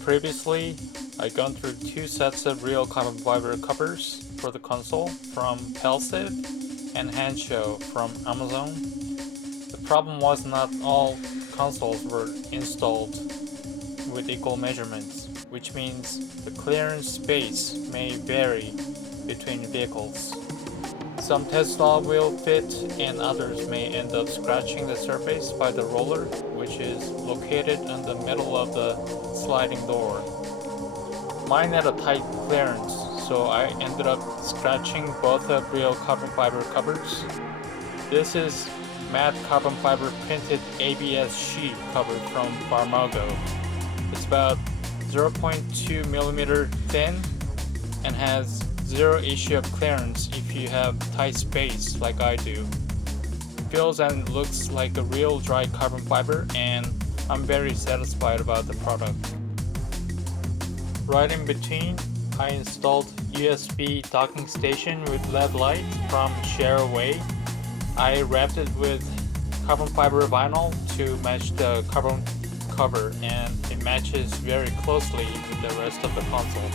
Previously, I'd gone through 2 sets of real carbon fiber covers for the console from Pelsiv and Handshow from Amazon. The problem was not all consoles were installed with equal measurements, which means the clearance space may vary between vehicles. Some Tesla will fit and others may end up scratching the surface by the roller, which is located in the middle of the sliding door. Mine had a tight clearance, so I ended up scratching both of real carbon fiber covers. This is matte carbon fiber printed ABS sheet cover from Farmogo. It's about 0.2 millimeter thin and has zero issue of clearance if you have tight space like I do. It feels and looks like a real dry carbon fiber, and I'm very satisfied about the product. Right in between, I installed USB docking station with LED light from Shareway. I wrapped it with carbon fiber vinyl to match the carbon cover, and it matches very closely with the rest of the console.